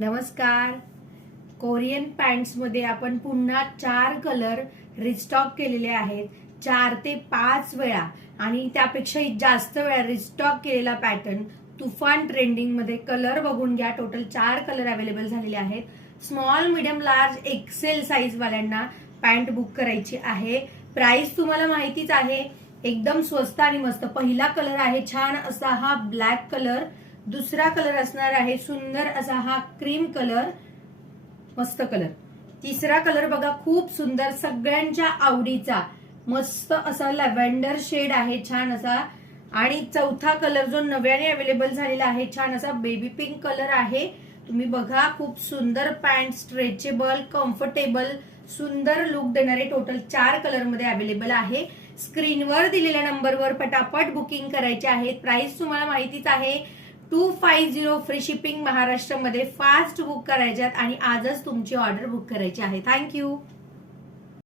नमस्कार. Korean pants मध्ये आपण पुन्हा 4 कलर रिस्टॉक केलेले आहेत. 4 ते 5 वेळा आणि त्यापेक्षाही जास्त वेळा रिस्टॉक केलेला पॅटर्न तुफान ट्रेंडिंग मध्ये. कलर बघून घ्या. टोटल 4 कलर अवेलेबल झालेले आहेत. Small, medium, large, XL size वाल्यांना पॅन्ट बुक करायची आहे. प्राइस तुम्हाला माहितीच आहे, एकदम स्वस्त आणि मस्त. पहिला कलर आहे छान असा हा ब्लॅक कलर. दुसरा कलर असणार आहे सुंदर असा हा क्रीम कलर, मस्त कलर. तिसरा कलर बघा, खूप सुंदर, सगळ्यांच्या आवडीचा मस्त असा लॅव्हेंडर शेड आहे छान असा. आणि चौथा कलर जो नव्याने अवेलेबल झालेला आहे छान असा बेबी पिंक कलर आहे. तुम्ही बघा, खूप सुंदर पॅन्ट, स्ट्रेचेबल, कम्फर्टेबल, सुंदर लुक देणारे टोटल 4 कलर मध्ये अवेलेबल आहे. स्क्रीनवर दिलेल्या नंबरवर पटापट बुकिंग करायचे आहे. प्राइस तुम्हाला माहितीच आहे, 250 फ्री शिपिंग महाराष्ट्रामध्ये. फास्ट बुक करायच्यात आणि आजच तुमची ऑर्डर बुक करायची आहे. थँक्यू.